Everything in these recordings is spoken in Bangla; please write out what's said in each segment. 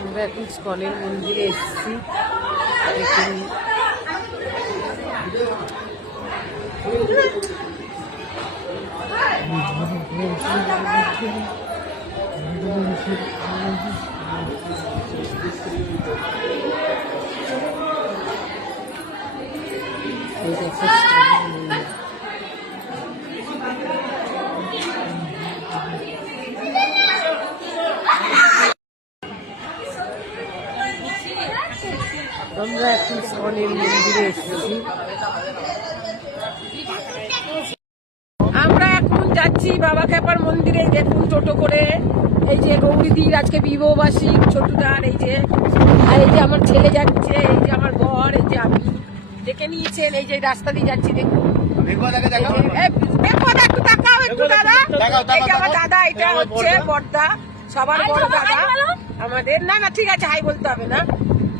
আমরা এখন স্কনের মন্দিরে এসেছি। দেখুন আমরা এখন স্কনের মন্দিরে এসেছি। আমরা এখন যাচ্ছি বাবা ক্যাপার মন্দিরে। দেখুন টোটো করে, এই যে গৌরীদির আজকে বিবাহবাসী, ছোটদার, এই যে, আর এই যে আমার ছেলে যাচ্ছে, এই যে আমার বর, এই যে আমি। দেখে নিয়েছেন, এই যে রাস্তা দিয়ে যাচ্ছি। দেখুন একটু তাকাও, একটু দাদা, এই যে আমার দাদা, এটা হচ্ছে বড়দা, সবার বড় দাদা আমাদের। না না ঠিক আছে, হাই বলতে হবে না।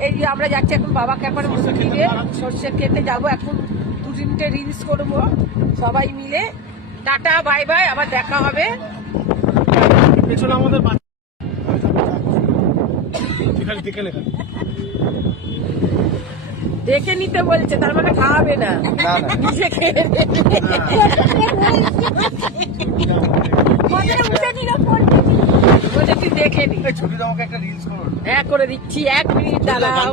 এই যে আমরা যাচ্ছি এখন বাবা ক্যাপার মন্দিরে, সর্ষে খেতে যাবো এখন। 2-3টে রিলস করবো সবাই মিলে। টাটা বাই বাই, আবার দেখা হবে। দেখে নিতে বলছে, তার মানে খাওয়াবে না, নিজে খেয়ে দেখে নি। হ্যাঁ করে দিচ্ছি, 1 মিনিট দাঁড়াও।